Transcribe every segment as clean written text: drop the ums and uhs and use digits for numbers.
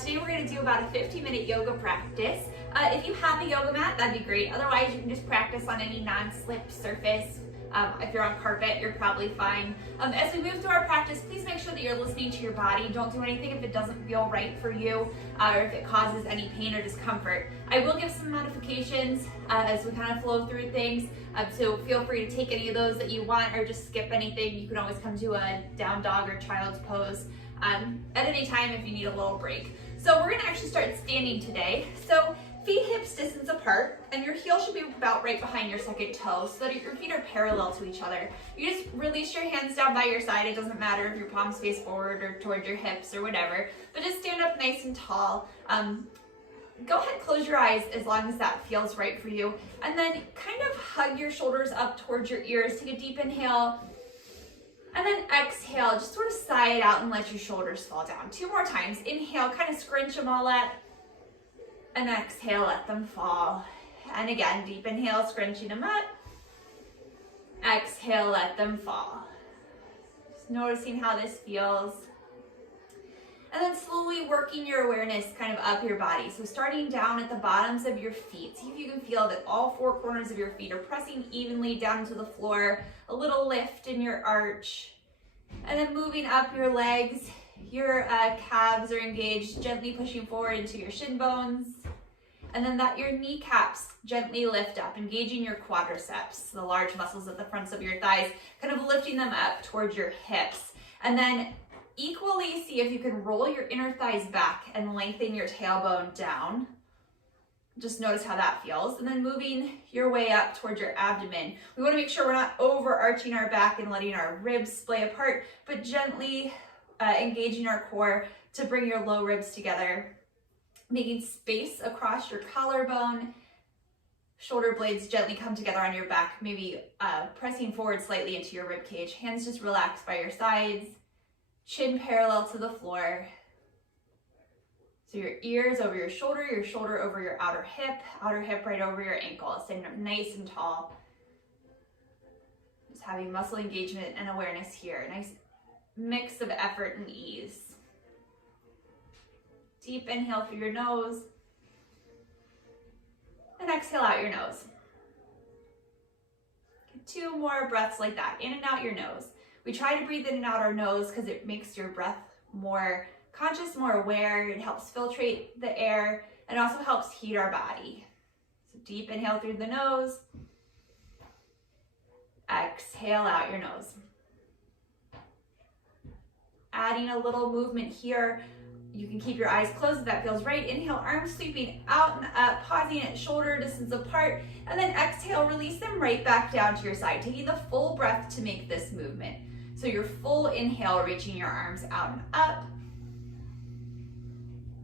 Today we're going to do about a 15-minute yoga practice. If you have a yoga mat, that'd be great. Otherwise, you can just practice on any non-slip surface. If you're on carpet, you're probably fine. As we move through our practice, please make sure that you're listening to your body. Don't do anything if it doesn't feel right for you or if it causes any pain or discomfort. I will give some modifications as we kind of flow through things. So feel free to take any of those that you want or just skip anything. You can always come to a down dog or child's pose at any time if you need a little break. So we're gonna actually start standing today. So feet hips distance apart, and your heel should be about right behind your second toe so that your feet are parallel to each other. You just release your hands down by your side. It doesn't matter if your palms face forward or toward your hips or whatever, but just stand up nice and tall. Go ahead, close your eyes as long as that feels right for you. And then kind of hug your shoulders up towards your ears. Take a deep inhale. And then exhale, just sort of sigh it out and let your shoulders fall down. 2 more times. Inhale, kind of scrunch them all up. And exhale, let them fall. And again, deep inhale, scrunching them up. Exhale, let them fall. Just noticing how this feels. And then slowly working your awareness kind of up your body. So starting down at the bottoms of your feet. See if you can feel that all 4 corners of your feet are pressing evenly down to the floor. A little lift in your arch. And then moving up your legs. Your calves are engaged, gently pushing forward into your shin bones. And then that your kneecaps gently lift up, engaging your quadriceps, the large muscles at the fronts of your thighs, kind of lifting them up towards your hips. And then equally see if you can roll your inner thighs back and lengthen your tailbone down. Just notice how that feels. And then moving your way up towards your abdomen. We want to make sure we're not overarching our back and letting our ribs splay apart, but gently engaging our core to bring your low ribs together. Making space across your collarbone. Shoulder blades gently come together on your back, maybe pressing forward slightly into your rib cage. Hands just relaxed by your sides. Chin parallel to the floor. So your ears over your shoulder over your outer hip right over your ankle. Standing up nice and tall. Just having muscle engagement and awareness here. Nice mix of effort and ease. Deep inhale through your nose. And exhale out your nose. 2 more breaths like that, in and out your nose. We try to breathe in and out our nose because it makes your breath more conscious, more aware. It helps filtrate the air and also helps heat our body. So deep inhale through the nose. Exhale out your nose. Adding a little movement here. You can keep your eyes closed if that feels right. Inhale, arms sweeping out and up, pausing at shoulder distance apart. And then exhale, release them right back down to your side, taking the full breath to make this movement. So your full inhale, reaching your arms out and up.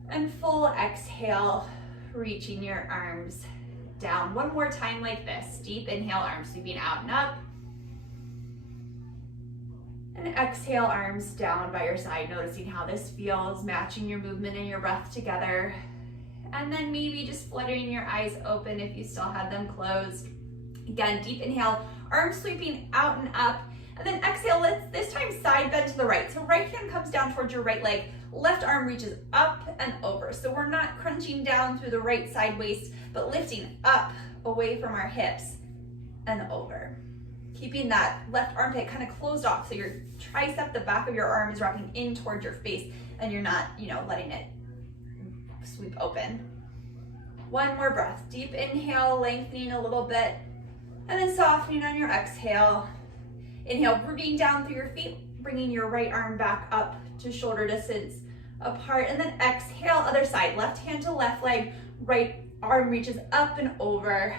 And full exhale, reaching your arms down. 1 more time like this. Deep inhale, arms sweeping out and up. And exhale, arms down by your side, noticing how this feels, matching your movement and your breath together. And then maybe just fluttering your eyes open if you still have them closed. Again, deep inhale, arms sweeping out and up. And then exhale, let's this time side bend to the right. So right hand comes down towards your right leg, left arm reaches up and over. So we're not crunching down through the right side waist, but lifting up away from our hips and over. Keeping that left armpit kind of closed off so your tricep, the back of your arm, is wrapping in towards your face and you're not, letting it sweep open. 1 more breath. Deep inhale, lengthening a little bit, and then softening on your exhale. Inhale, rooting down through your feet, bringing your right arm back up to shoulder distance apart, and then exhale, other side. Left hand to left leg, right arm reaches up and over.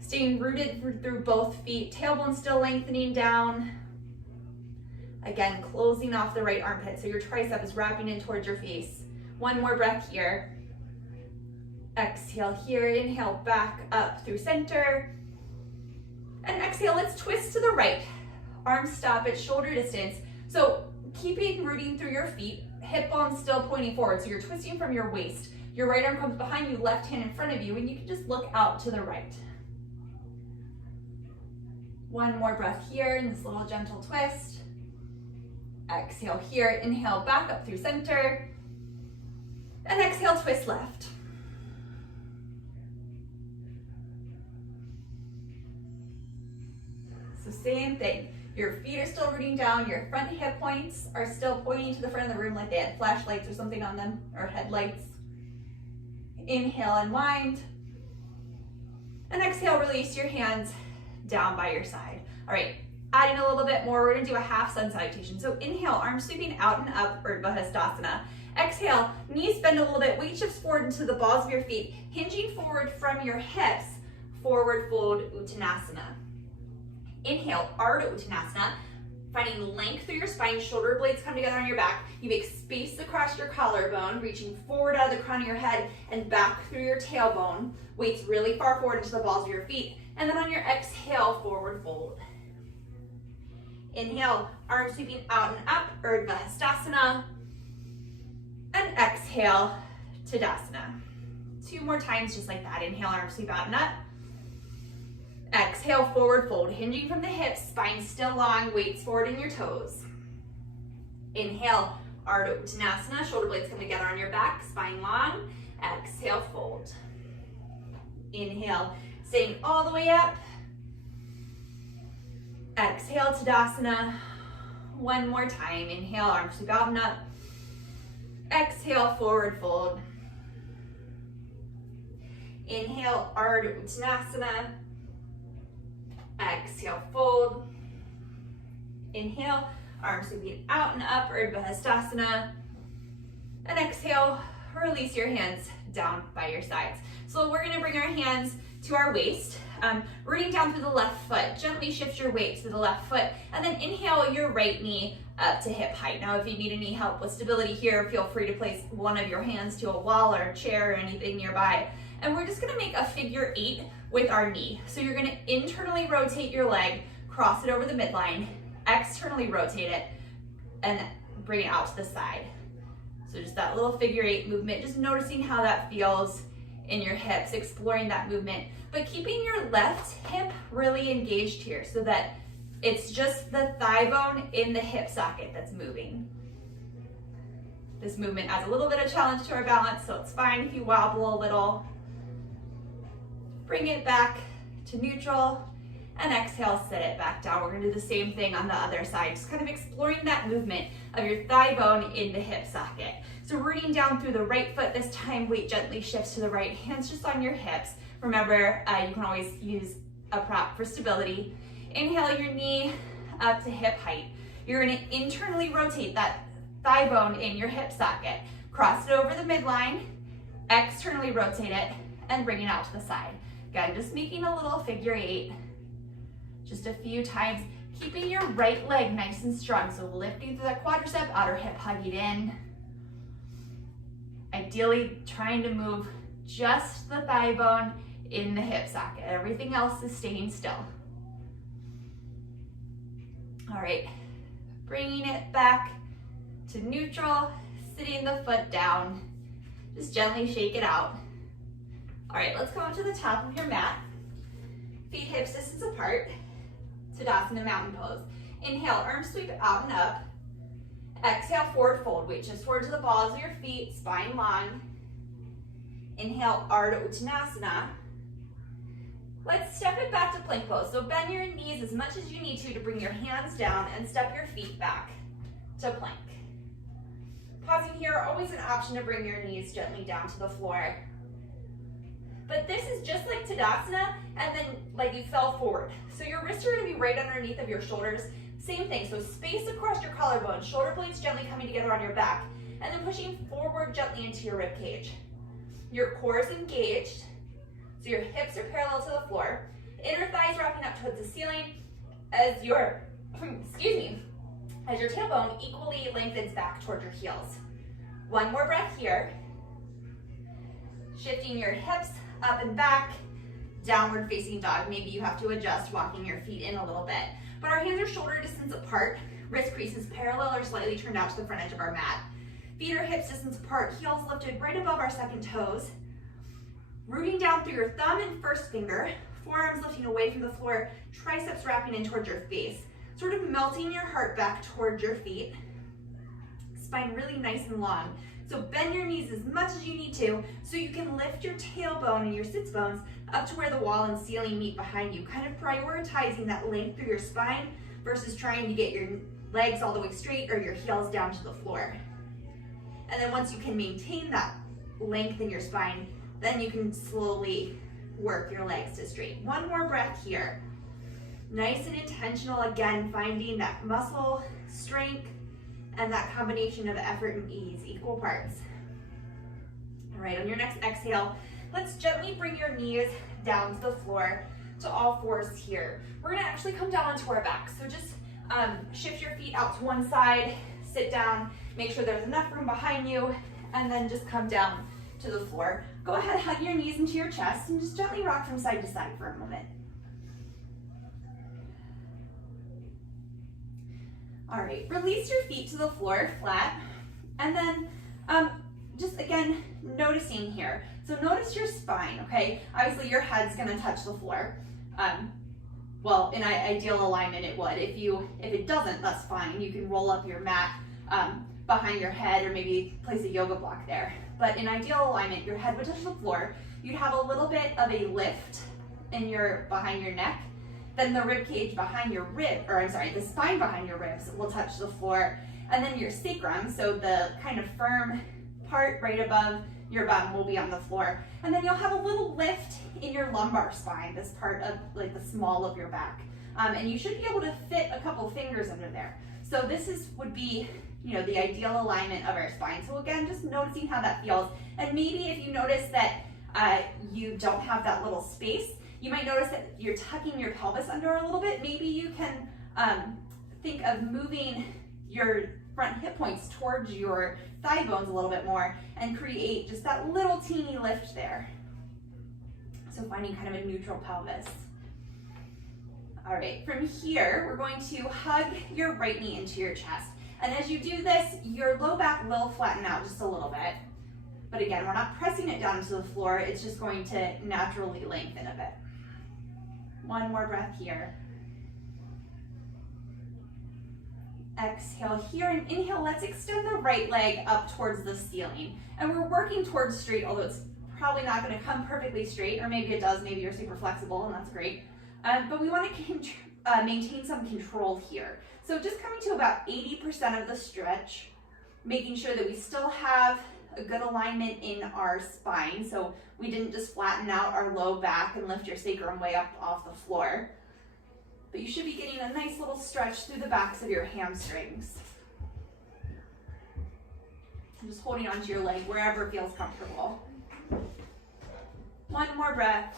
Staying rooted through both feet, tailbone still lengthening down. Again, closing off the right armpit so your tricep is wrapping in towards your face. 1 more breath here. Exhale here, inhale back up through center. And exhale, let's twist to the right. Arms stop at shoulder distance. So keeping rooting through your feet, hip bones still pointing forward. So you're twisting from your waist. Your right arm comes behind you, left hand in front of you, and you can just look out to the right. 1 more breath here in this little gentle twist. Exhale here, inhale back up through center. And exhale, twist left. So same thing. Your feet are still rooting down, your front hip points are still pointing to the front of the room like they had flashlights or something on them, or headlights. Inhale, unwind. And exhale, release your hands down by your side. All right, adding a little bit more, we're gonna do a half sun salutation. So inhale, arms sweeping out and up, Urdhva Hastasana. Exhale, knees bend a little bit, weight shifts forward into the balls of your feet, hinging forward from your hips, forward fold Uttanasana. Inhale, Ardha Uttanasana, finding length through your spine, shoulder blades come together on your back. You make space across your collarbone, reaching forward out of the crown of your head and back through your tailbone. Weights really far forward into the balls of your feet. And then on your exhale, forward fold. Inhale, arms sweeping out and up, Urdhva Hastasana. And exhale, Tadasana. 2 more times just like that. Inhale, arms sweep out and up. Exhale, forward fold, hinging from the hips, spine still long, weights forward in your toes. Inhale, Ardha Uttanasana, shoulder blades come together on your back, spine long. Exhale, fold. Inhale, staying all the way up. Exhale, Tadasana. 1 more time. Inhale, arms sweep out and up. Exhale, forward fold. Inhale, Ardha Uttanasana. Exhale, fold. Inhale, arms sweeping out and up, Urdhva Hastasana. And exhale, release your hands down by your sides. So we're gonna bring our hands to our waist, rooting down through the left foot. Gently shift your weight to the left foot, and then inhale your right knee up to hip height. Now, if you need any help with stability here, feel free to place one of your hands to a wall or a chair or anything nearby. And we're just gonna make a figure 8 with our knee. So you're gonna internally rotate your leg, cross it over the midline, externally rotate it, and bring it out to the side. So just that little figure 8 movement, just noticing how that feels in your hips, exploring that movement, but keeping your left hip really engaged here so that it's just the thigh bone in the hip socket that's moving. This movement adds a little bit of challenge to our balance, so it's fine if you wobble a little. Bring it back to neutral, and exhale, sit it back down. We're gonna do the same thing on the other side, just kind of exploring that movement of your thigh bone in the hip socket. So rooting down through the right foot this time, weight gently shifts to the right, hands just on your hips. Remember, you can always use a prop for stability. Inhale your knee up to hip height. You're gonna internally rotate that thigh bone in your hip socket. Cross it over the midline, externally rotate it, and bring it out to the side. Again, just making a little figure 8, just a few times, keeping your right leg nice and strong. So lifting through that quadricep, outer hip hugging in. Ideally trying to move just the thigh bone in the hip socket. Everything else is staying still. All right, bringing it back to neutral, sitting the foot down. Just gently shake it out. All right, let's come up to the top of your mat. Feet hips distance apart. Tadasana, mountain pose. Inhale, arms sweep out and up. Exhale, forward fold. Weight shifts forward to the balls of your feet, spine long. Inhale, Ardha Uttanasana. Let's step it back to plank pose. So bend your knees as much as you need to bring your hands down and step your feet back to plank. Pausing here, always an option to bring your knees gently down to the floor. But this is just like Tadasana, and then like you fell forward. So your wrists are gonna be right underneath of your shoulders. Same thing, so space across your collarbone, shoulder blades gently coming together on your back, and then pushing forward gently into your rib cage. Your core is engaged, so your hips are parallel to the floor. Inner thighs wrapping up towards the ceiling as your, as your tailbone equally lengthens back towards your heels. One more breath here. Shifting your hips up and back, downward facing dog. Maybe you have to adjust, walking your feet in a little bit. But our hands are shoulder distance apart, wrist creases parallel or slightly turned out to the front edge of our mat. Feet are hips distance apart, heels lifted right above our second toes. Rooting down through your thumb and first finger, forearms lifting away from the floor, triceps wrapping in towards your face. Sort of melting your heart back towards your feet. Spine really nice and long. So bend your knees as much as you need to so you can lift your tailbone and your sits bones up to where the wall and ceiling meet behind you, kind of prioritizing that length through your spine versus trying to get your legs all the way straight or your heels down to the floor. And then once you can maintain that length in your spine, then you can slowly work your legs to straight. One more breath here. Nice and intentional, again, finding that muscle strength and that combination of effort and ease, equal parts. All right, on your next exhale, let's gently bring your knees down to the floor to all fours here. We're gonna actually come down onto our backs. So just shift your feet out to one side, sit down, make sure there's enough room behind you, and then just come down to the floor. Go ahead, hug your knees into your chest and just gently rock from side to side for a moment. All right, release your feet to the floor flat, and then just again, noticing here. So notice your spine, okay? Obviously your head's gonna touch the floor. Well, in ideal alignment it would. If it doesn't, that's fine. You can roll up your mat behind your head or maybe place a yoga block there. But in ideal alignment, your head would touch the floor. You'd have a little bit of a lift in behind your neck. Then the rib cage behind your the spine behind your ribs will touch the floor. And then your sacrum, so the kind of firm part right above your bum will be on the floor. And then you'll have a little lift in your lumbar spine, this part of like the small of your back. And you should be able to fit a couple fingers under there. So this would be, the ideal alignment of our spine. So again, just noticing how that feels. And maybe if you notice that you don't have that little space, you might notice that you're tucking your pelvis under a little bit. Maybe you can think of moving your front hip points towards your thigh bones a little bit more and create just that little teeny lift there. So finding kind of a neutral pelvis. All right, from here, we're going to hug your right knee into your chest. And as you do this, your low back will flatten out just a little bit. But again, we're not pressing it down to the floor. It's just going to naturally lengthen a bit. One more breath here. Exhale here and inhale. Let's extend the right leg up towards the ceiling. And we're working towards straight, although it's probably not going to come perfectly straight, or maybe it does. Maybe you're super flexible and that's great. But we want to maintain some control here. So just coming to about 80% of the stretch, making sure that we still have a good alignment in our spine. So we didn't just flatten out our low back and lift your sacrum way up off the floor. But you should be getting a nice little stretch through the backs of your hamstrings. And just holding onto your leg wherever feels comfortable. One more breath.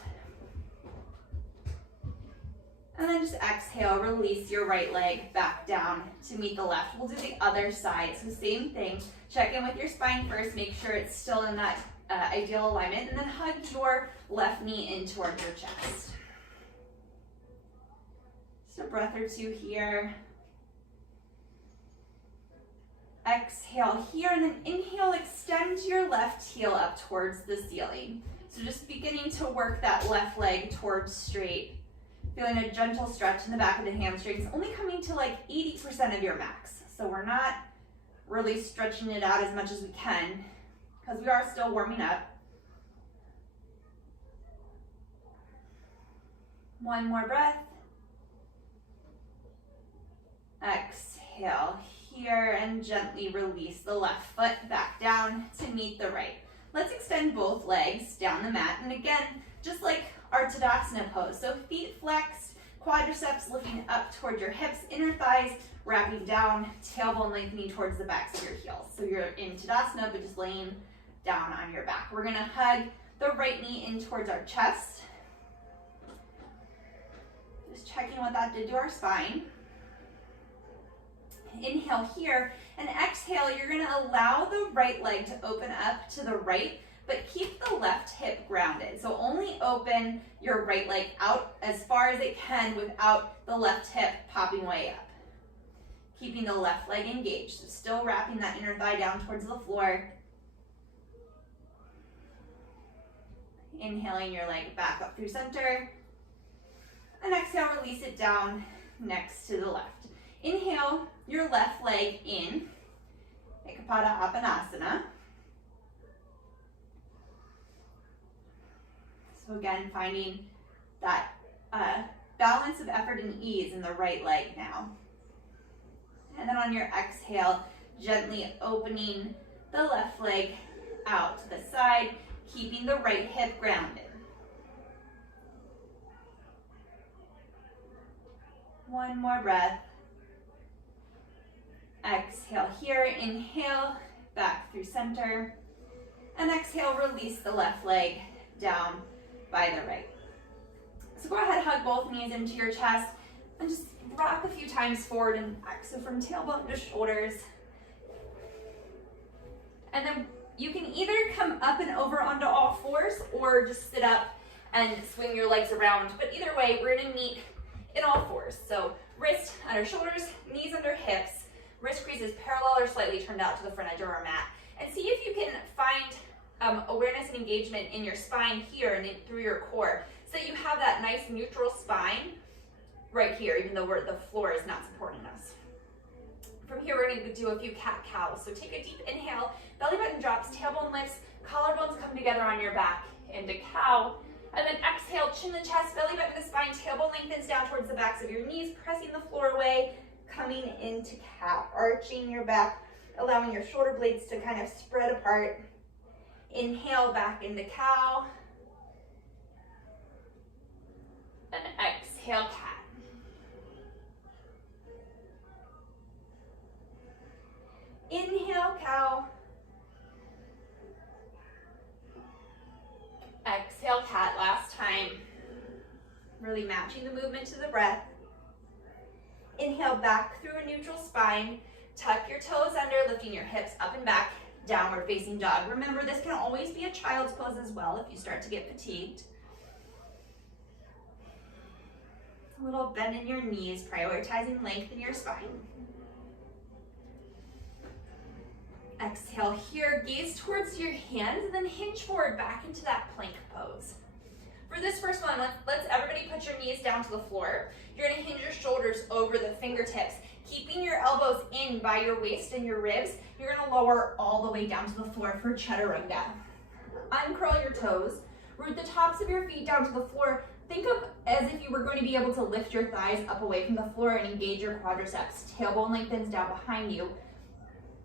And then just exhale, release your right leg back down to meet the left. We'll do the other side. So same thing, check in with your spine first, make sure it's still in that ideal alignment, and then hug your left knee in towards your chest. Just a breath or two here. Exhale here, and then inhale, extend your left heel up towards the ceiling. So just beginning to work that left leg towards straight. Feeling a gentle stretch in the back of the hamstrings, only coming to like 80% of your max. So we're not really stretching it out as much as we can because we are still warming up. One more breath. Exhale here and gently release the left foot back down to meet the right. Let's extend both legs down the mat. And again, just like our Tadasana pose. So feet flexed, quadriceps lifting up towards your hips, inner thighs wrapping down, tailbone lengthening towards the backs of your heels. So you're in Tadasana, but just laying down on your back. We're gonna hug the right knee in towards our chest. Just checking what that did to our spine. Inhale here, and exhale, you're gonna allow the right leg to open up to the right, but keep the left hip grounded. So only open your right leg out as far as it can without the left hip popping way up. Keeping the left leg engaged. So still wrapping that inner thigh down towards the floor. Inhaling your leg back up through center. And exhale, release it down next to the left. Inhale your left leg in, Ekapada Apanasana. So again, finding that balance of effort and ease in the right leg now. And then on your exhale, gently opening the left leg out to the side, keeping the right hip grounded. One more breath. Exhale here, inhale, back through center. And exhale, release the left leg down by the right. So go ahead, hug both knees into your chest and just rock a few times forward and back. So from tailbone to shoulders. And then you can either come up and over onto all fours or just sit up and swing your legs around. But either way, we're gonna meet in all fours. So wrist under shoulders, knees under hips, wrist creases parallel or slightly turned out to the front edge of our mat. And see if you can find awareness and engagement in your spine here and through your core, so that you have that nice neutral spine right here, even though the floor is not supporting us. From here, we're going to do a few cat-cows. So take a deep inhale, belly button drops, tailbone lifts, collarbones come together on your back into cow. And then exhale, chin to chest, belly button to spine, tailbone lengthens down towards the backs of your knees, pressing the floor away, coming into cat, arching your back, allowing your shoulder blades to kind of spread apart. Inhale back into cow. And exhale, cat. Inhale, cow. Exhale, cat. Last time. Really matching the movement to the breath. Inhale back through a neutral spine. Tuck your toes under, lifting your hips up and back. Downward facing dog. Remember, this can always be a child's pose as well if you start to get fatigued. A little bend in your knees, prioritizing length in your spine. Exhale here, gaze towards your hands, and then hinge forward back into that plank pose. For this first one, let's everybody put your knees down to the floor. You're gonna hinge your shoulders over the fingertips, keeping your elbows in by your waist and your ribs. You're gonna lower all the way down to the floor for chaturanga. Uncurl your toes, root the tops of your feet down to the floor. Think of as if you were going to be able to lift your thighs up away from the floor and engage your quadriceps. Tailbone lengthens down behind you.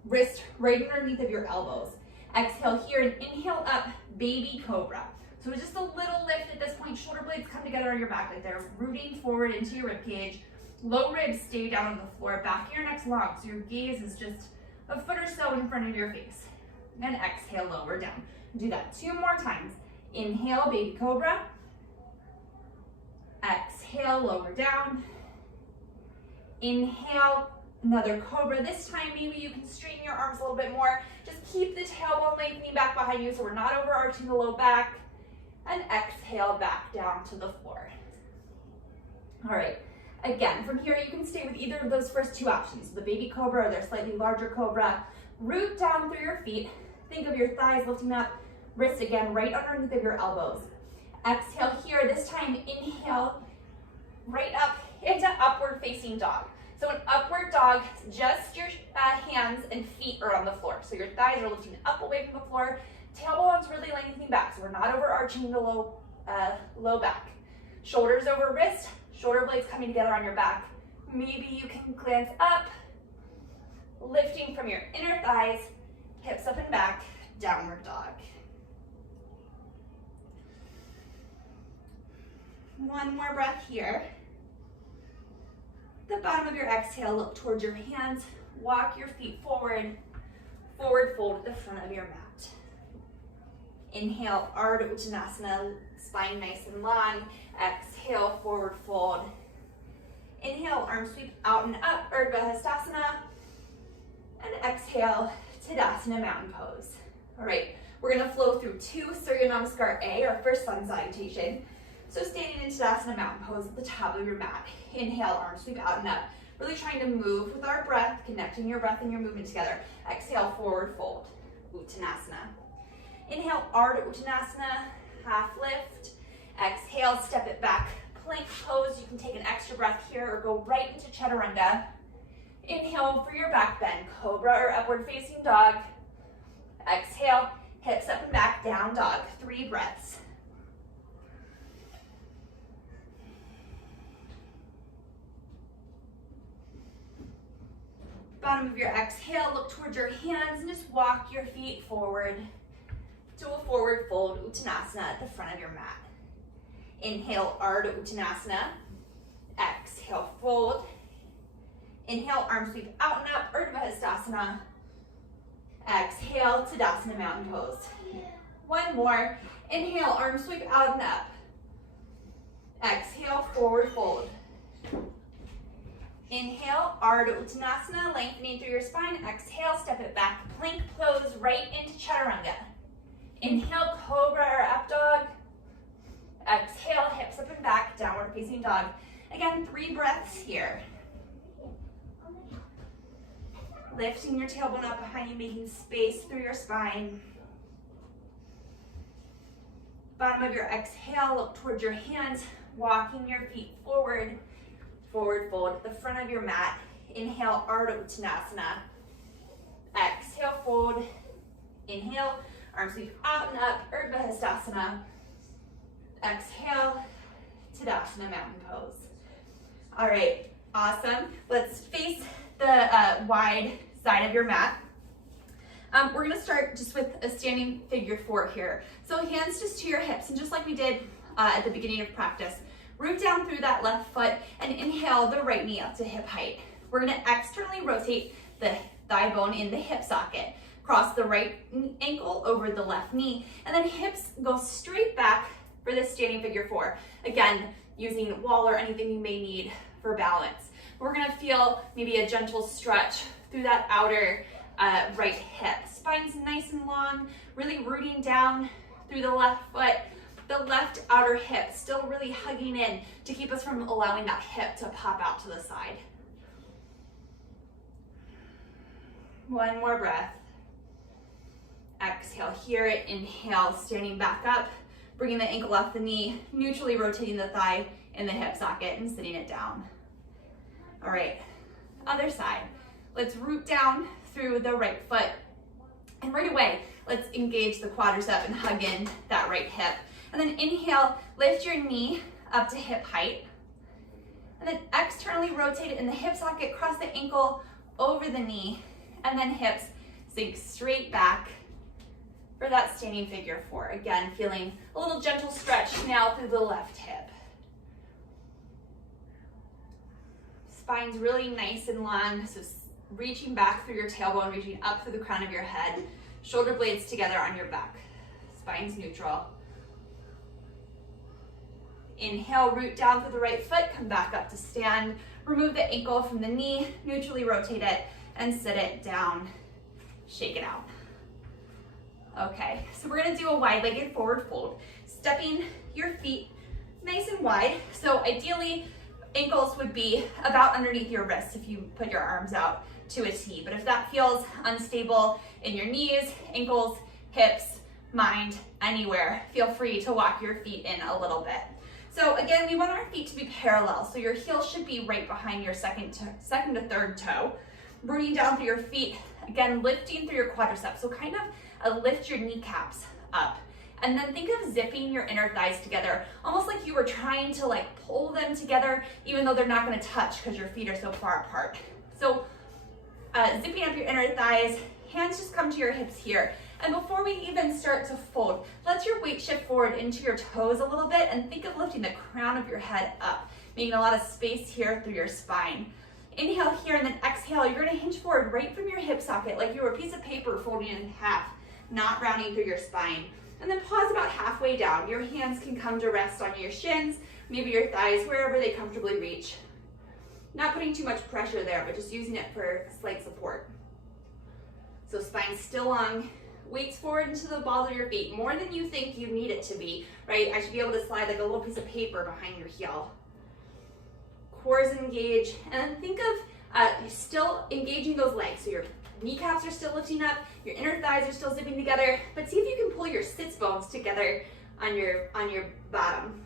Wrist right underneath of your elbows. Exhale here and inhale up, baby cobra. So it's just a little lift at this point. Shoulder blades come together on your back like they're rooting forward into your ribcage. Low ribs stay down on the floor. Back of your neck's long, so your gaze is just a foot or so in front of your face. And exhale, lower down. Do that 2 more times. Inhale, baby cobra. Exhale, lower down. Inhale, another cobra. This time, maybe you can straighten your arms a little bit more. Just keep the tailbone lengthening back behind you so we're not overarching the low back. And exhale, back down to the floor. All right. Again, from here, you can stay with either of those first 2 options, the baby cobra or their slightly larger cobra. Root down through your feet. Think of your thighs lifting up, wrists again right underneath of your elbows. Exhale here. This time, inhale right up into upward facing dog. So an upward dog, just your hands and feet are on the floor. So your thighs are lifting up away from the floor. Tailbone's really lengthening back, so we're not overarching the low back. Shoulders over wrist, shoulder blades coming together on your back. Maybe you can glance up, lifting from your inner thighs, hips up and back, downward dog. One more breath here. The bottom of your exhale, look towards your hands, walk your feet forward, forward fold at the front of your mat. Inhale, Ardha Uttanasana, spine nice and long. Exhale, forward fold. Inhale, arm sweep out and up, Urdhva Hastasana. And exhale, Tadasana, mountain pose. All right, we're gonna flow through 2 Surya Namaskar A, our first sun salutation. So standing in Tadasana, mountain pose at the top of your mat. Inhale, arm sweep out and up. Really trying to move with our breath, connecting your breath and your movement together. Exhale, forward fold, Uttanasana. Inhale, Ardha Uttanasana, half lift. Exhale, step it back, plank pose. You can take an extra breath here or go right into chaturanga. Inhale for your back bend, cobra or upward facing dog. Exhale, hips up and back, down dog, 3 breaths. Bottom of your exhale, look towards your hands and just walk your feet forward to a forward fold Uttanasana at the front of your mat. Inhale, Ardha Uttanasana. Exhale, fold. Inhale, arms sweep out and up, Urdhva Hastasana. Exhale, Tadasana Mountain Pose. One more. Inhale, arms sweep out and up. Exhale, forward fold. Inhale, Ardha Uttanasana, lengthening through your spine. Exhale, step it back, plank pose right into Chaturanga. Inhale, Cobra or Up Dog. Exhale, hips up and back, Downward Facing Dog. Again, 3 breaths here. Lifting your tailbone up behind you, making space through your spine. Bottom of your exhale, look towards your hands, walking your feet forward. Forward fold at the front of your mat. Inhale, Ardha Uttanasana. Exhale, fold. Inhale, arms sweep out and up, Urdhva Hastasana. Exhale, Tadasana Mountain Pose. All right, awesome. Let's face the wide side of your mat. We're gonna start just with a standing figure 4 here. So hands just to your hips, and just like we did at the beginning of practice, root down through that left foot and inhale the right knee up to hip height. We're gonna externally rotate the thigh bone in the hip socket. Cross the right ankle over the left knee, and then hips go straight back for this standing figure 4. Again, using wall or anything you may need for balance. We're gonna feel maybe a gentle stretch through that outer right hip. Spine's nice and long, really rooting down through the left foot. The left outer hip still really hugging in to keep us from allowing that hip to pop out to the side. One more breath. Exhale here, inhale, standing back up, bringing the ankle off the knee, neutrally rotating the thigh in the hip socket and sitting it down. All right, other side. Let's root down through the right foot. And right away, let's engage the quadricep and hug in that right hip. And then inhale, lift your knee up to hip height. And then externally rotate it in the hip socket, cross the ankle over the knee, and then hips sink straight back for that standing figure 4. Again, feeling a little gentle stretch now through the left hip. Spine's really nice and long, so reaching back through your tailbone, reaching up through the crown of your head. Shoulder blades together on your back. Spine's neutral. Inhale, root down through the right foot, come back up to stand. Remove the ankle from the knee, neutrally rotate it, and sit it down. Shake it out. Okay, so we're gonna do a wide-legged forward fold. Stepping your feet nice and wide. So ideally, ankles would be about underneath your wrists if you put your arms out to a T. But if that feels unstable in your knees, ankles, hips, mind, anywhere, feel free to walk your feet in a little bit. So again, we want our feet to be parallel. So your heel should be right behind your second to third toe. Rooting down through your feet, again, lifting through your quadriceps. So kind of lift your kneecaps up. And then think of zipping your inner thighs together, almost like you were trying to like pull them together, even though they're not gonna touch because your feet are so far apart. So zipping up your inner thighs, hands just come to your hips here. And before we even start to fold, let your weight shift forward into your toes a little bit and think of lifting the crown of your head up, making a lot of space here through your spine. Inhale here and then exhale, you're gonna hinge forward right from your hip socket like you were a piece of paper folding in half, not rounding through your spine. And then pause about halfway down. Your hands can come to rest on your shins, maybe your thighs, wherever they comfortably reach. Not putting too much pressure there, but just using it for slight support. So spine still long, weights forward into the balls of your feet, more than you think you need it to be, right? I should be able to slide like a little piece of paper behind your heel. Cores engage, and then think of still engaging those legs. So your kneecaps are still lifting up, your inner thighs are still zipping together, but see if you can pull your sits bones together on your bottom.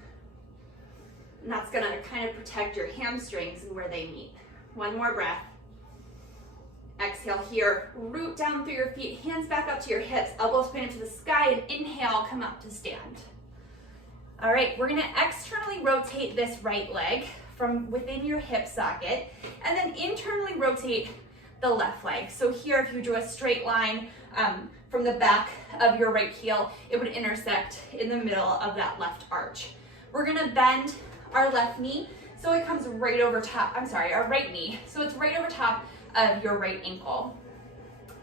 And that's gonna kind of protect your hamstrings and where they meet. One more breath. Exhale here, root down through your feet, hands back up to your hips, elbows pointed to the sky, and inhale, come up to stand. All right, we're gonna externally rotate this right leg from within your hip socket, and then internally rotate the left leg. So here, if you drew a straight line from the back of your right heel, it would intersect in the middle of that left arch. We're gonna bend our left knee so it comes right over top, our right knee, so it's right over top of your right ankle.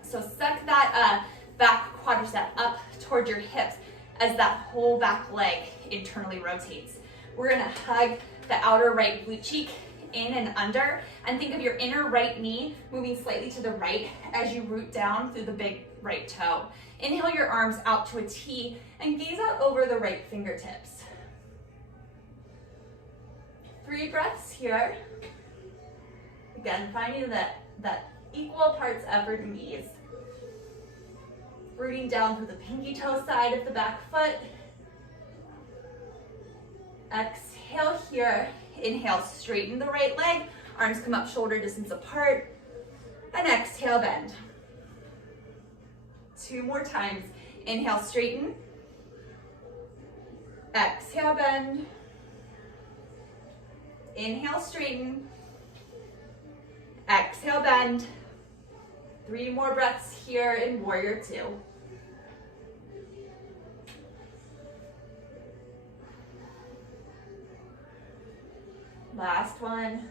So suck that back quadricep up towards your hips as that whole back leg internally rotates. We're gonna hug the outer right glute cheek in and under, and think of your inner right knee moving slightly to the right as you root down through the big right toe. Inhale your arms out to a T and gaze out over the right fingertips. 3 breaths here. Again, finding that equal parts effort and ease. Rooting down through the pinky toe side of the back foot. Exhale here. Inhale, straighten the right leg. Arms come up shoulder distance apart. And exhale, bend. 2 more times. Inhale, straighten. Exhale, bend. Inhale, straighten. Exhale, bend. 3 more breaths here in warrior 2. Last one.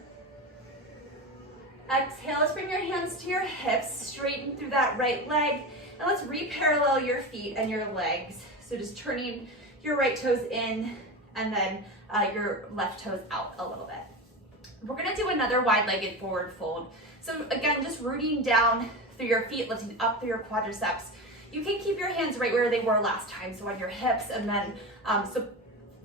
Exhale, let's bring your hands to your hips, straighten through that right leg, and let's re-parallel your feet and your legs. So just turning your right toes in and then your left toes out a little bit. We're gonna do another wide-legged forward fold. So again, just rooting down through your feet, lifting up through your quadriceps. You can keep your hands right where they were last time, so on your hips, and then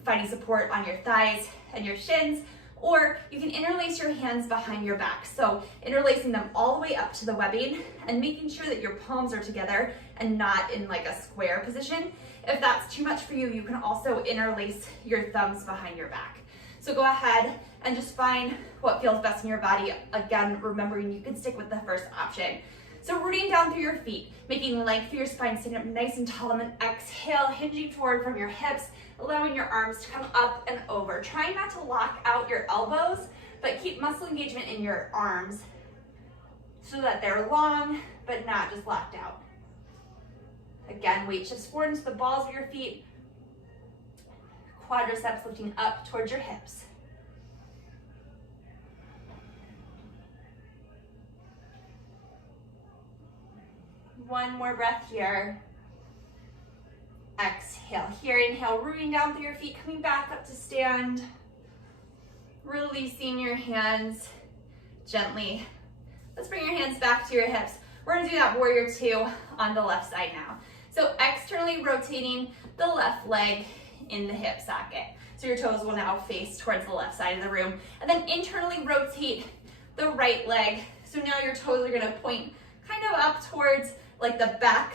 finding support on your thighs and your shins, or you can interlace your hands behind your back. So interlacing them all the way up to the webbing and making sure that your palms are together and not in like a square position. If that's too much for you, you can also interlace your thumbs behind your back. So go ahead and just find what feels best in your body. Again, remembering you can stick with the first option. So rooting down through your feet, making length through your spine, sitting up nice and tall, and then exhale, hinging forward from your hips, allowing your arms to come up and over. Try not to lock out your elbows, but keep muscle engagement in your arms so that they're long, but not just locked out. Again, weight shifts forward into the balls of your feet, quadriceps lifting up towards your hips. One more breath here. Exhale here, inhale, rooting down through your feet, coming back up to stand. Releasing your hands gently. Let's bring your hands back to your hips. We're gonna do that warrior 2 on the left side now. So externally rotating the left leg in the hip socket. So your toes will now face towards the left side of the room. And then internally rotate the right leg. So now your toes are gonna point kind of up towards like the back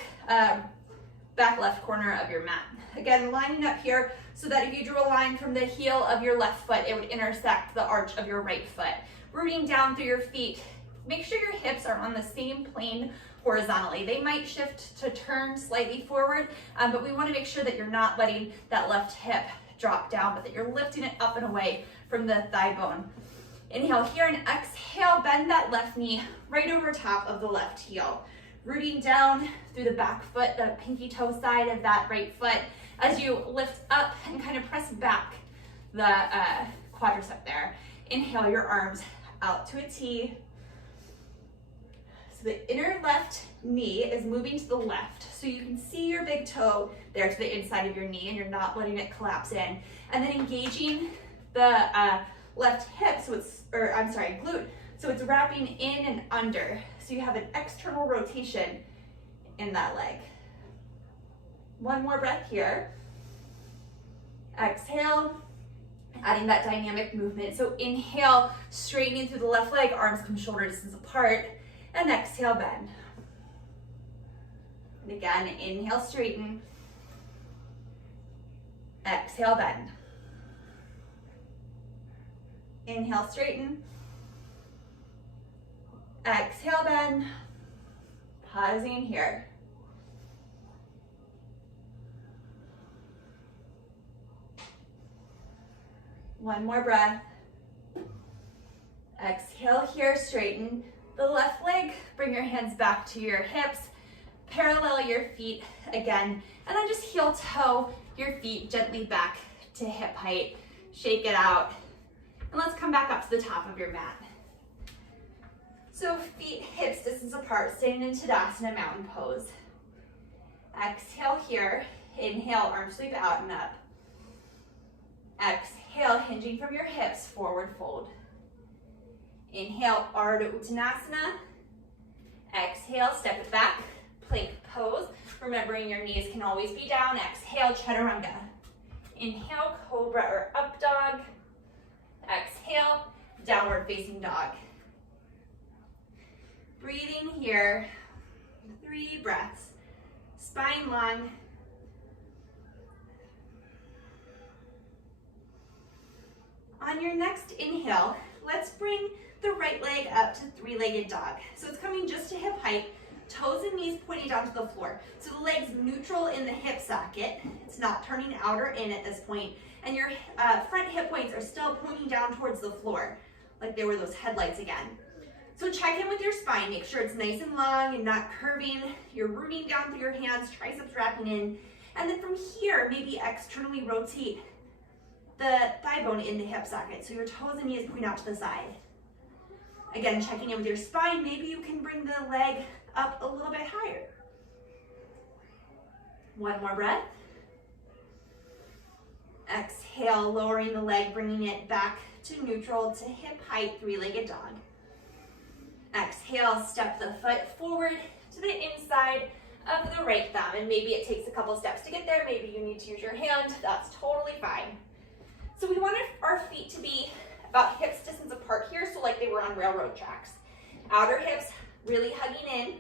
left corner of your mat. Again, lining up here so that if you drew a line from the heel of your left foot, it would intersect the arch of your right foot. Rooting down through your feet. Make sure your hips are on the same plane horizontally. They might shift to turn slightly forward, but we want to make sure that you're not letting that left hip drop down, but that you're lifting it up and away from the thigh bone. Inhale here and exhale, bend that left knee right over top of the left heel. Rooting down through the back foot, the pinky toe side of that right foot, as you lift up and kind of press back the quadricep there. Inhale your arms out to a T. So the inner left knee is moving to the left. So you can see your big toe there to the inside of your knee and you're not letting it collapse in. And then engaging the left hip, glute. So it's wrapping in and under. So you have an external rotation in that leg. One more breath here. Exhale, adding that dynamic movement. So inhale, straightening through the left leg, arms come shoulder distance apart, and exhale, bend. And again, inhale, straighten. Exhale, bend. Inhale, straighten. Exhale, bend. Pausing here. One more breath. Exhale here, straighten. the left leg, bring your hands back to your hips, parallel your feet again, and then just heel toe your feet gently back to hip height. Shake it out, and let's come back up to the top of your mat. So feet hips distance apart, staying in Tadasana mountain pose. Exhale here, inhale, arm sweep out and up. Exhale, hinging from your hips, forward fold. Inhale, Ardha Uttanasana. Exhale, step it back, plank pose. Remembering your knees can always be down. Exhale, Chaturanga. Inhale, Cobra or Up Dog. Exhale, Downward Facing Dog. Breathing here, 3 breaths. Spine long. On your next inhale, let's bring the right leg up to 3-legged dog. So it's coming just to hip height, toes and knees pointing down to the floor. So the leg's neutral in the hip socket. It's not turning out or in at this point. And your front hip points are still pointing down towards the floor, like they were those headlights again. So check in with your spine. Make sure it's nice and long and not curving. You're rooting down through your hands, triceps wrapping in. And then from here, maybe externally rotate the thigh bone in the hip socket. So your toes and knees point out to the side. Again, checking in with your spine. Maybe you can bring the leg up a little bit higher. One more breath. Exhale, lowering the leg, bringing it back to neutral to hip height, 3-legged dog. Exhale, step the foot forward to the inside of the right thumb. And maybe it takes a couple steps to get there. Maybe you need to use your hand. That's totally fine. So we want our feet to be about hips distance apart here, so like they were on railroad tracks. Outer hips really hugging in,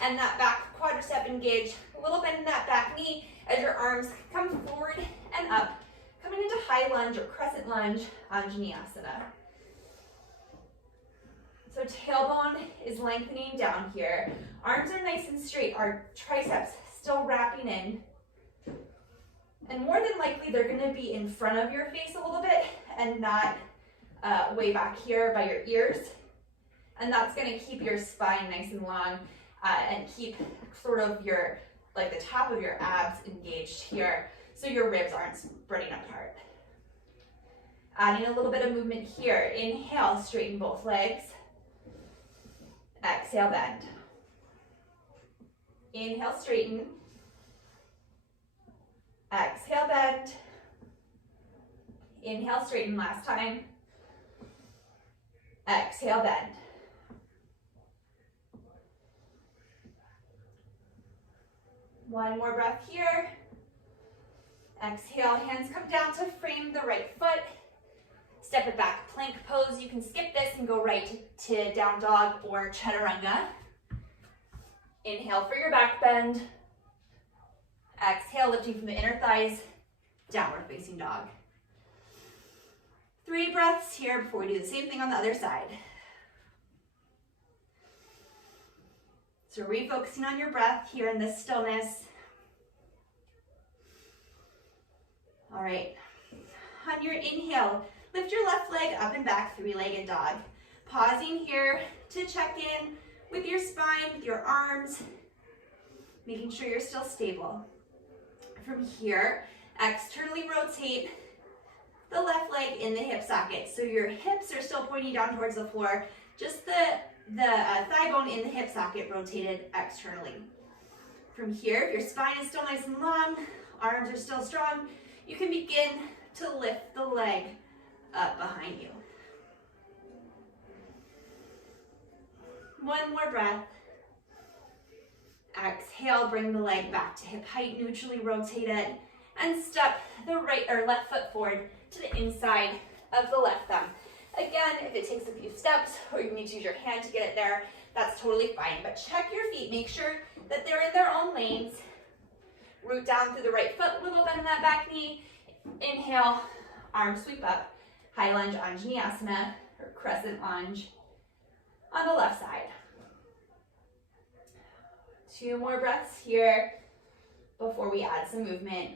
and that back quadricep engaged. A little bend in that back knee as your arms come forward and up, coming into high lunge or crescent lunge, Anjaneyasana. So tailbone is lengthening down here. Arms are nice and straight. Our triceps still wrapping in. And more than likely, they're gonna be in front of your face a little bit and not way back here by your ears. And that's gonna keep your spine nice and long and keep sort of your, like the top of your abs engaged here so your ribs aren't spreading apart. Adding a little bit of movement here. Inhale, straighten both legs. Exhale, bend. Inhale, straighten. Exhale, bend. Inhale, straighten last time. Exhale, bend. One more breath here. Exhale, hands come down to frame the right foot. Step it back, plank pose. You can skip this and go right to down dog or chaturanga. Inhale for your back bend. Exhale, lifting from the inner thighs, downward facing dog. 3 breaths here before we do the same thing on the other side. So refocusing on your breath here in this stillness. All right, on your inhale, lift your left leg up and back, 3-legged dog. Pausing here to check in with your spine, with your arms, making sure you're still stable. From here, externally rotate the left leg in the hip socket. So your hips are still pointing down towards the floor, just the thigh bone in the hip socket rotated externally. From here, if your spine is still nice and long, arms are still strong, you can begin to lift the leg up behind you. One more breath. Exhale, bring the leg back to hip height, neutrally rotate it, and step the right or left foot forward to the inside of the left thumb. Again, if it takes a few steps or you need to use your hand to get it there, that's totally fine. But check your feet, make sure that they're in their own lanes. Root down through the right foot, little bend in that back knee. Inhale, arms sweep up, high lunge Anjaneyasana or crescent lunge on the left side. 2 more breaths here before we add some movement.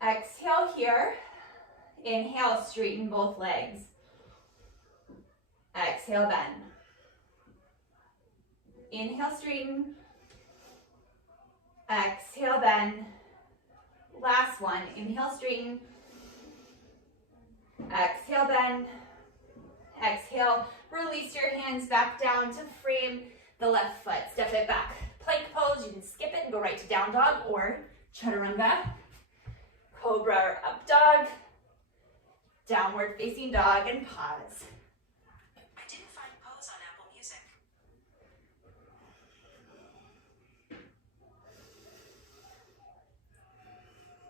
Exhale here. Inhale, straighten both legs. Exhale, bend. Inhale, straighten. Exhale, bend. Last one. Inhale, straighten. Exhale, bend. Exhale, release your hands back down to frame the left foot. Step it back. Plank pose, you can skip it and go right to down dog or chaturanga. Cobra or up dog. Downward facing dog and pause. I didn't find pose on Apple Music.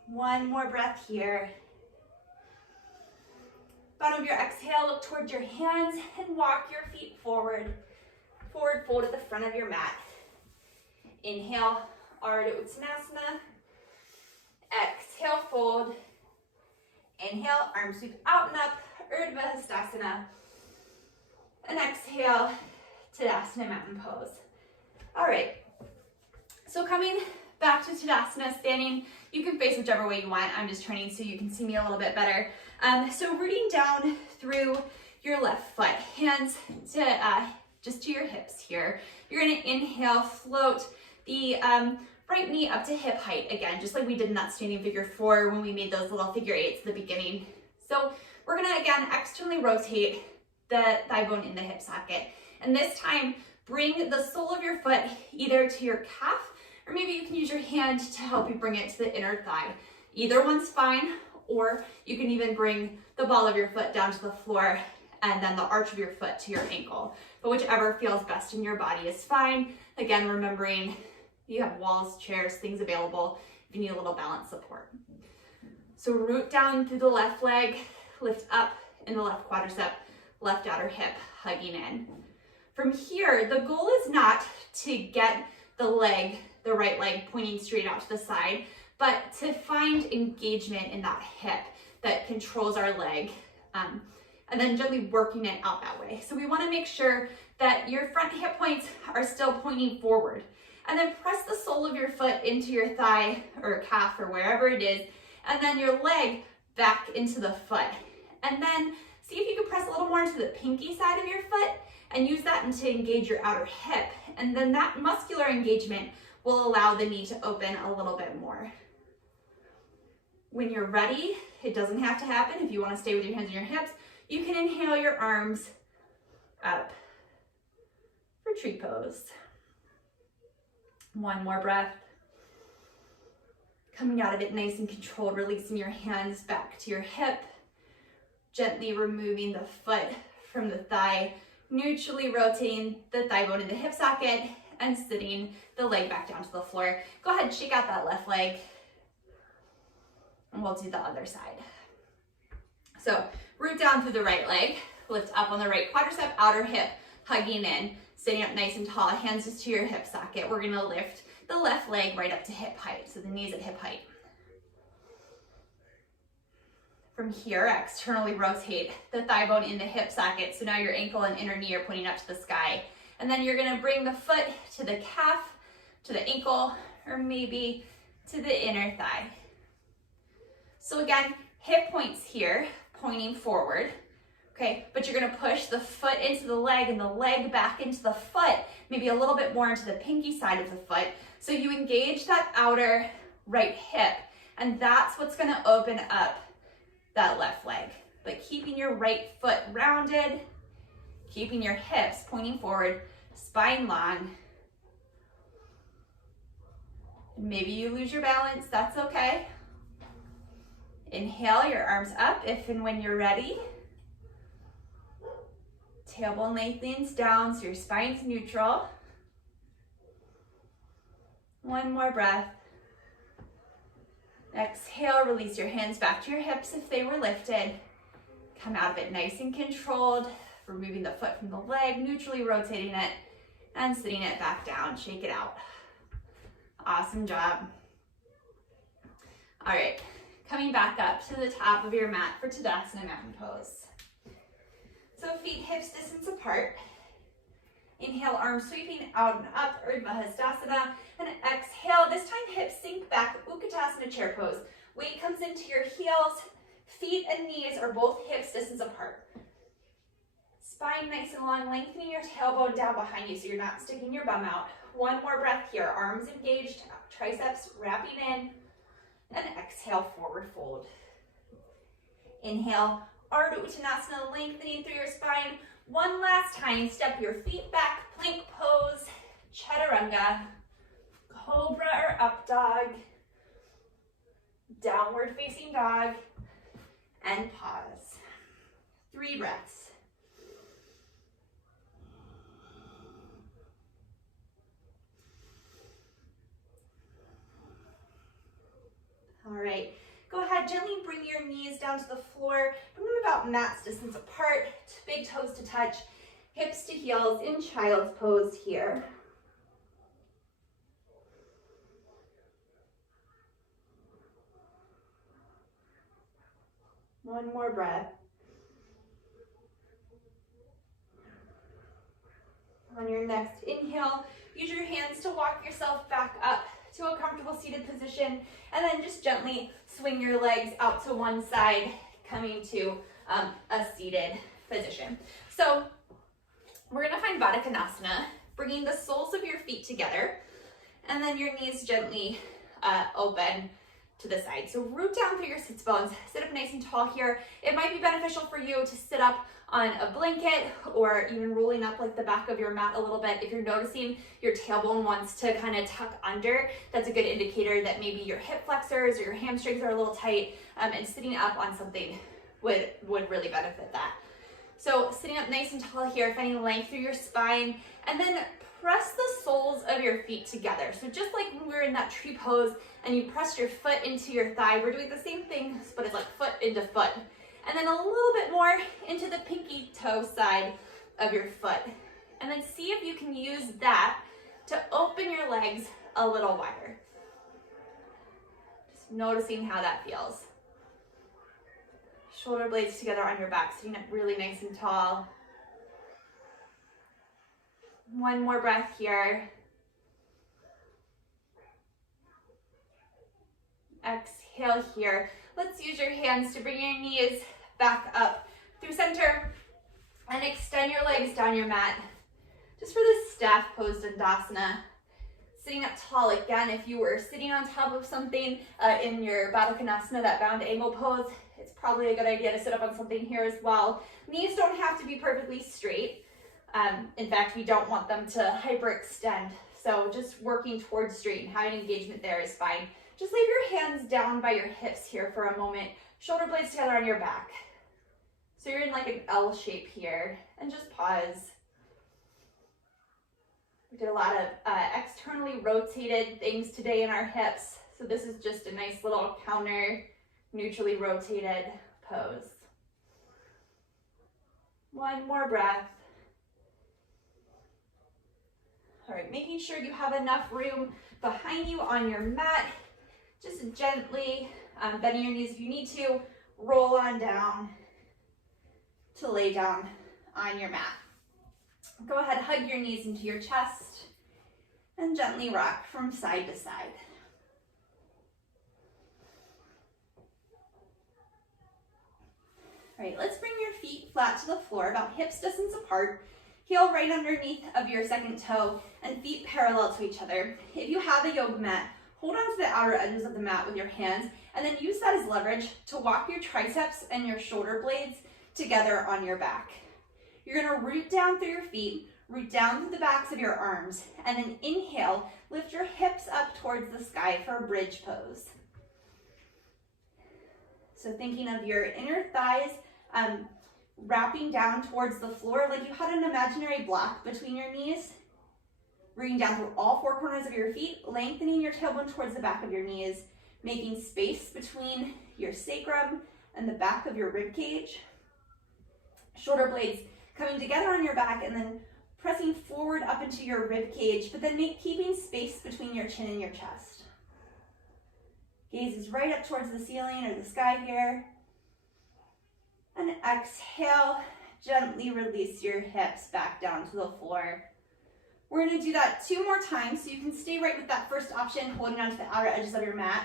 One more breath here. Bottom of your exhale, look towards your hands and walk your feet forward. Forward fold at the front of your mat. Inhale, Ardha Uttanasana. Exhale, fold. Inhale, arms sweep out and up, Urdhva Hastasana. And exhale, Tadasana Mountain Pose. All right, so coming back to Tadasana, standing, you can face whichever way you want. I'm just turning so you can see me a little bit better. So rooting down through your left foot, hands to just to your hips here. You're gonna inhale, float the right knee up to hip height again, just like we did in that standing figure 4 when we made those little figure 8s at the beginning. So we're gonna again externally rotate the thigh bone in the hip socket. And this time, bring the sole of your foot either to your calf, or maybe you can use your hand to help you bring it to the inner thigh. Either one's fine, or you can even bring the ball of your foot down to the floor and then the arch of your foot to your ankle. But whichever feels best in your body is fine. Again, remembering you have walls, chairs, things available if you need a little balance support. So root down through the left leg, lift up in the left quadricep, left outer hip, hugging in. From here, the goal is not to get the right leg pointing straight out to the side, but to find engagement in that hip that controls our leg, and then gently working it out that way. So we want to make sure that your front hip points are still pointing forward. And then press the sole of your foot into your thigh or calf or wherever it is, and then your leg back into the foot. And then see if you can press a little more into the pinky side of your foot and use that to engage your outer hip. And then that muscular engagement will allow the knee to open a little bit more. When you're ready, it doesn't have to happen. If you want to stay with your hands on your hips, you can inhale your arms up for tree pose. One more breath. Coming out of it nice and controlled, releasing your hands back to your hip, gently removing the foot from the thigh, neutrally rotating the thigh bone in the hip socket, and sitting the leg back down to the floor. Go ahead and shake out that left leg, and we'll do the other side. So root down through the right leg, lift up on the right quadricep, outer hip, hugging in, sitting up nice and tall, hands just to your hip socket. We're gonna lift the left leg right up to hip height, so the knee's at hip height. From here, externally rotate the thigh bone in the hip socket, so now your ankle and inner knee are pointing up to the sky. And then you're gonna bring the foot to the calf, to the ankle, or maybe to the inner thigh. So again, hip points here, pointing forward. Okay, but you're gonna push the foot into the leg and the leg back into the foot, maybe a little bit more into the pinky side of the foot. So you engage that outer right hip, and that's what's gonna open up that left leg. But keeping your right foot rounded, keeping your hips pointing forward, spine long. Maybe you lose your balance, that's okay. Inhale your arms up if and when you're ready. Tailbone lengthens down so your spine's neutral. One more breath. Exhale, release your hands back to your hips if they were lifted. Come out of it nice and controlled, removing the foot from the leg, neutrally rotating it, and sitting it back down. Shake it out. Awesome job. All right, coming back up to the top of your mat for Tadasana Mountain Pose. So feet hips distance apart. Inhale, arms sweeping out and up, Urdhva Hastasana. And exhale, this time hips sink back, Utkatasana chair pose. Weight comes into your heels, feet and knees are both hips distance apart. spine nice and long, lengthening your tailbone down behind you so you're not sticking your bum out. One more breath here, arms engaged, triceps wrapping in, and exhale, forward fold. Inhale, Ardha Uttanasana, lengthening through your spine. One last time, step your feet back, plank pose, chaturanga, cobra or up dog, downward facing dog, and pause. 3 breaths. All right, go ahead, gently bring your knees down to the floor. Bring them about mat's distance apart, big toes to touch, hips to heels in child's pose here. One more breath. On your next inhale, use your hands to walk yourself back up to a comfortable seated position, and then just gently swing your legs out to one side, coming to a seated position. So we're gonna find Baddha Konasana, bringing the soles of your feet together, and then your knees gently open to the side. So root down through your sits bones, sit up nice and tall here. It might be beneficial for you to sit up on a blanket or even rolling up like the back of your mat a little bit. If you're noticing your tailbone wants to kind of tuck under, that's a good indicator that maybe your hip flexors or your hamstrings are a little tight, and sitting up on something would really benefit that. So sitting up nice and tall here, finding length through your spine, and then press the soles of your feet together. So just like when we were in that tree pose and you press your foot into your thigh, we're doing the same thing, but it's like foot into foot. And then a little bit more into the pinky toe side of your foot. And then see if you can use that to open your legs a little wider. Just noticing how that feels. Shoulder blades together on your back, sitting up really nice and tall. One more breath here. Exhale here. Let's use your hands to bring your knees back up through center and extend your legs down your mat. Just for this staff pose Dandasana. Sitting up tall again, if you were sitting on top of something in your Baddha Konasana, that bound angle pose, it's probably a good idea to sit up on something here as well. Knees don't have to be perfectly straight. In fact, we don't want them to hyperextend. So just working towards straight and having engagement there is fine. Just leave your hands down by your hips here for a moment. Shoulder blades together on your back. So you're in like an L shape here, and just pause. We did a lot of externally rotated things today in our hips. So this is just a nice little counter, neutrally rotated pose. One more breath. All right, making sure you have enough room behind you on your mat. Just gently bending your knees if you need to. Roll on down to lay down on your mat. Go ahead, hug your knees into your chest and gently rock from side to side. All right, let's bring your feet flat to the floor, about hips distance apart. Heel right underneath of your second toe and feet parallel to each other. If you have a yoga mat, hold on to the outer edges of the mat with your hands and then use that as leverage to walk your triceps and your shoulder blades together on your back. You're gonna root down through your feet, root down through the backs of your arms, and then inhale, lift your hips up towards the sky for a bridge pose. So thinking of your inner thighs, wrapping down towards the floor like you had an imaginary block between your knees. Bringing down through all four corners of your feet, lengthening your tailbone towards the back of your knees, making space between your sacrum and the back of your rib cage. Shoulder blades coming together on your back and then pressing forward up into your rib cage, but then keeping space between your chin and your chest. Gaze is right up towards the ceiling or the sky here. And exhale, gently release your hips back down to the floor. We're gonna do that 2 more times, so you can stay right with that first option, holding onto the outer edges of your mat.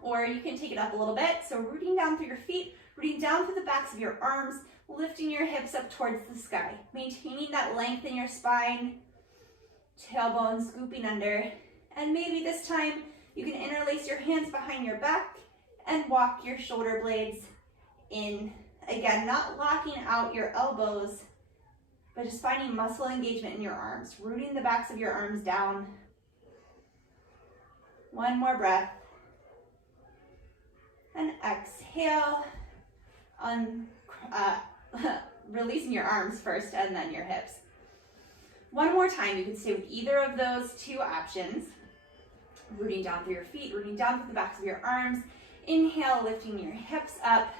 Or you can take it up a little bit, so rooting down through your feet, Rooting down through the backs of your arms, lifting your hips up towards the sky, maintaining that length in your spine, tailbone scooping under, and maybe this time you can interlace your hands behind your back and walk your shoulder blades in. Again, not locking out your elbows, but just finding muscle engagement in your arms, rooting the backs of your arms down. One more breath. And exhale, releasing your arms first and then your hips. One more time, you can stay with either of those two options. Rooting down through your feet, rooting down through the backs of your arms. Inhale, lifting your hips up.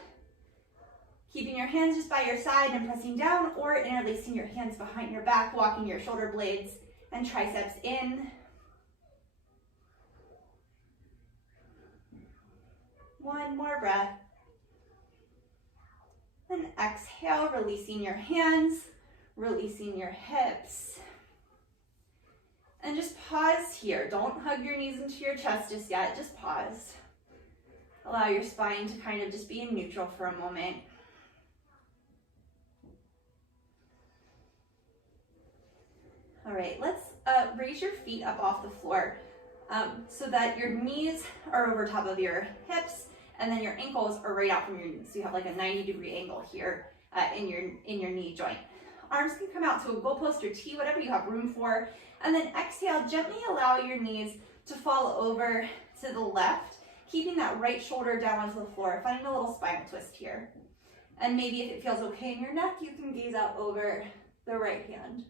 Keeping your hands just by your side and pressing down, or interlacing your hands behind your back, walking your shoulder blades and triceps in. One more breath. And exhale, releasing your hands, releasing your hips. And just pause here. Don't hug your knees into your chest just yet. Just pause. Allow your spine to kind of just be in neutral for a moment. All right, let's raise your feet up off the floor so that your knees are over top of your hips, and then your ankles are right out from your knees. So you have like a 90-degree angle here in your knee joint. Arms can come out to a goalpost or T, whatever you have room for. And then exhale, gently allow your knees to fall over to the left, keeping that right shoulder down onto the floor, finding a little spinal twist here. And maybe if it feels okay in your neck, you can gaze out over the right hand.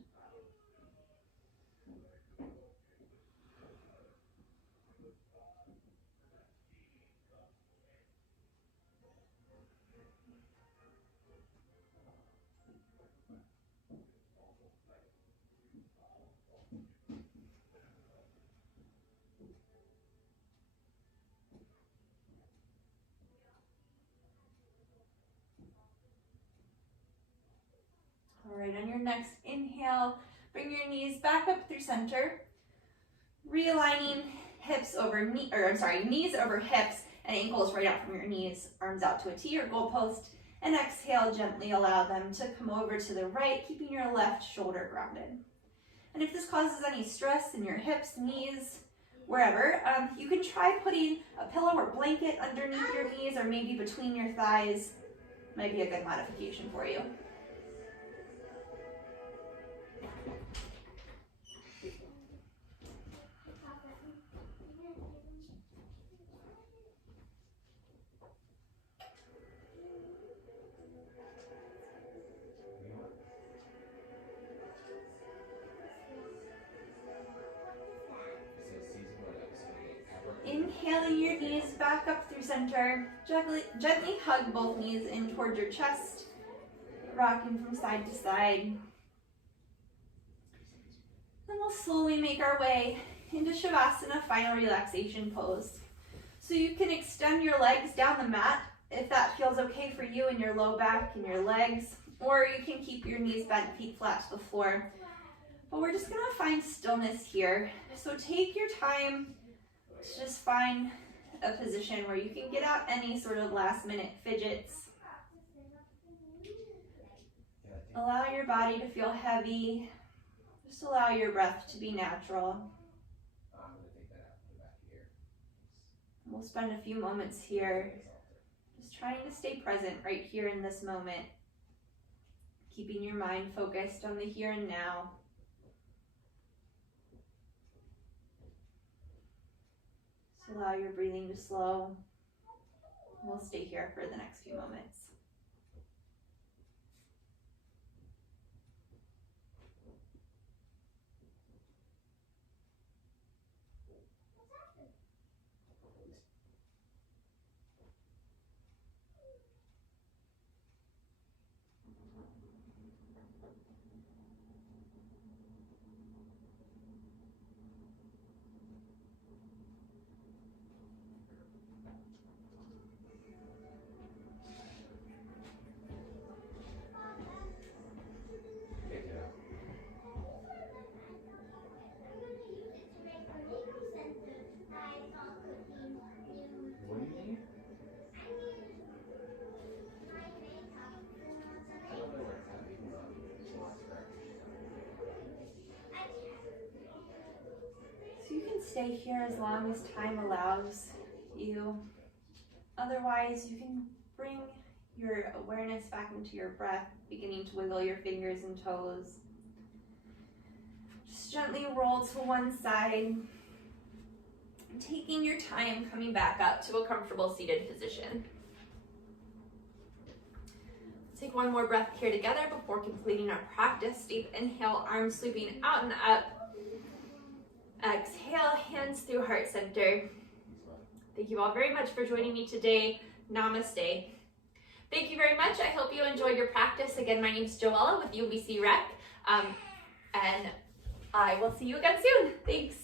All right, on your next inhale, bring your knees back up through center, realigning knees over hips and ankles right out from your knees, arms out to a T or goalpost, and exhale, gently allow them to come over to the right, keeping your left shoulder grounded. And if this causes any stress in your hips, knees, wherever, you can try putting a pillow or blanket underneath your knees or maybe between your thighs. Might be a good modification for you. Inhaling your knees back up through center. Gently hug both knees in towards your chest, rocking from side to side. Then we'll slowly make our way into Shavasana, final relaxation pose. So you can extend your legs down the mat if that feels okay for you in your low back and your legs, or you can keep your knees bent, feet flat to the floor. But we're just gonna find stillness here. So take your time to just find a position where you can get out any sort of last minute fidgets. Allow your body to feel heavy. Just allow your breath to be natural. We'll spend a few moments here just trying to stay present right here in this moment, keeping your mind focused on the here and now. Just allow your breathing to slow. We'll stay here for the next few moments. stay here as long as time allows you. Otherwise, you can bring your awareness back into your breath, beginning to wiggle your fingers and toes. Just gently roll to one side, taking your time coming back up to a comfortable seated position. Take one more breath here together before completing our practice. Deep inhale, arms sweeping out and up. Exhale, hands through heart center. Thank you all very much for joining me today. Namaste. Thank you very much. I hope you enjoyed your practice. Again, my name is Joella with UBC Rec, and I will see you again soon. Thanks.